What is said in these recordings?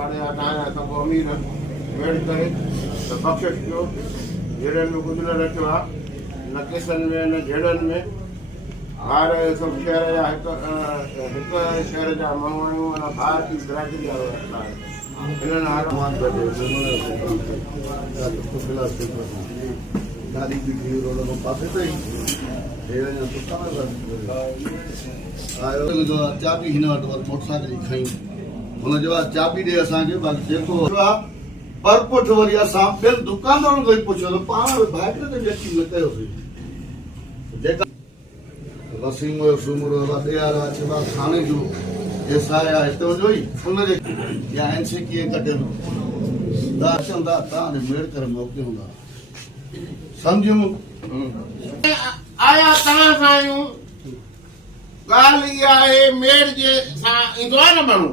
पाड़े तव्हांजा सभु अमीर वेड़ करे त बख़्शिश कयो जहिड़नि में कुझु न रखियो आहे न केसनि में न जहिड़नि में ॿार सभु शहर जा हिकु शहर जा माण्हू आहियूं अञा ॿाहिरि जी ग्राहकी जा व्यवस्था आहे हिननि गाड़ी भी रोड को पासे पे चाबी हिन वटि मोटरसाइकिल खई हुन जो चाबी ॾे असांखे बाक़ी जेको पर पुठ वरी असां ॿियनि दुकानदारनि खां ई पुछियो त पाण बाइक ते यकीन न कयोसीं जेका वसीम हुयो सूमर हुयो ॾियारा अचवा थाणे जो एसआई आहे हिते वञो ई हुनजे या एनसी कीअं कढियनि त अचंदा तव्हांजे मेड़ करे मोकिलियो हूंदा समझूं आया तव्हां सां आहियूं ॻाल्हि इहा आहे मेड़ जे सां ईंदो आहे न माण्हू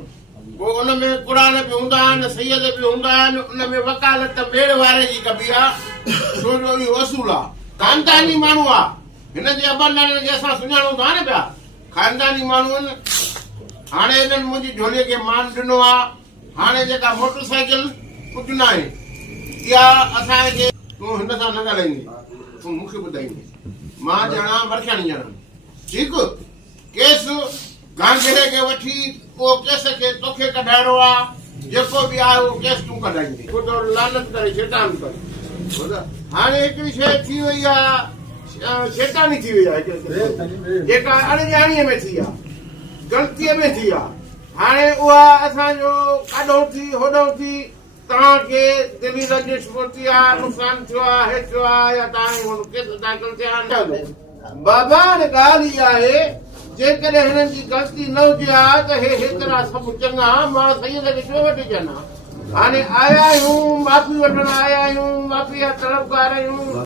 पोइ उन में क़ुरान बि हूंदा आहिनि सैयद बि हूंदा आहिनि उन में वकालत मेड़ वारे जी कबी आहे छो जो इहो वसूल आहे ख़ानदानी माण्हू आहे हिन जे अबा नाननि खे असां सुञाणूं था न पिया ख़ानदानी माण्हू आहिनि हाणे हिननि मुंहिंजी झोलीअ खे मान ॾिनो आहे हाणे जेका मोटरसाइकिल कुझु न आहे इहा असांखे तूं हिन सां न ॻाल्हाईंदी तूं मूंखे ॿुधाईंदी मां ॼाणा वरखाणी ॼाणा ठीकु केस गांधीरे खे वठी उहो केस खे तोखे कढाइणो आहे जेको बि आहे उहो केस तूं कढाईंदी ख़ुदि लानत करे शैतान करे हाणे हिकिड़ी शइ थी वई आहे शैतानी थी वई आहे जेका अणॼाणीअ में थी आहे ग़लतीअ में थी आहे हाणे उहा असांजो काॾों थी होॾों थी तव्हांखे दिली रंजिश पहुती आहे नुक़सान थियो आहे हे थियो आहे या तव्हां केस दाख़िल थिया बाबा ॻाल्हि इहा आहे जेकॾहिं हिननि जी ग़लती न हुजे हा त हे हेतिरा सभु चङा मां सैयद खे छो वठी अचां हाणे आया आहियूं माफ़ी वठण आया आहियूं माफ़ी जा तलबगार आहियूं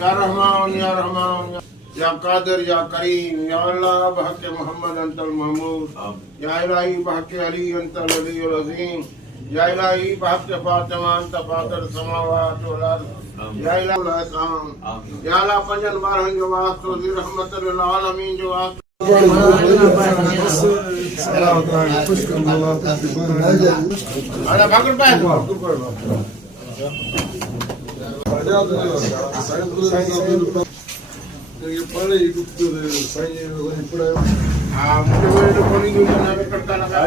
या रहमान या रहमान या कादिर या करीम या अल्लाह बहक मोहम्मद अंतल महमूद या इलाही बहक अली अंतल वलीउल अज़ीम या इलाही बहक फातिमा अंत फातिर समावात वल अर्ज़ या इलाही अहसान या अल्लाह पंजन बारहन जो वास्तो ज़ी रहमत लिल आलमीन जो वास्तो अरे भागर पाए ये पढ़े सही पढ़ाया हाँ मुझे पढ़ी करता लगा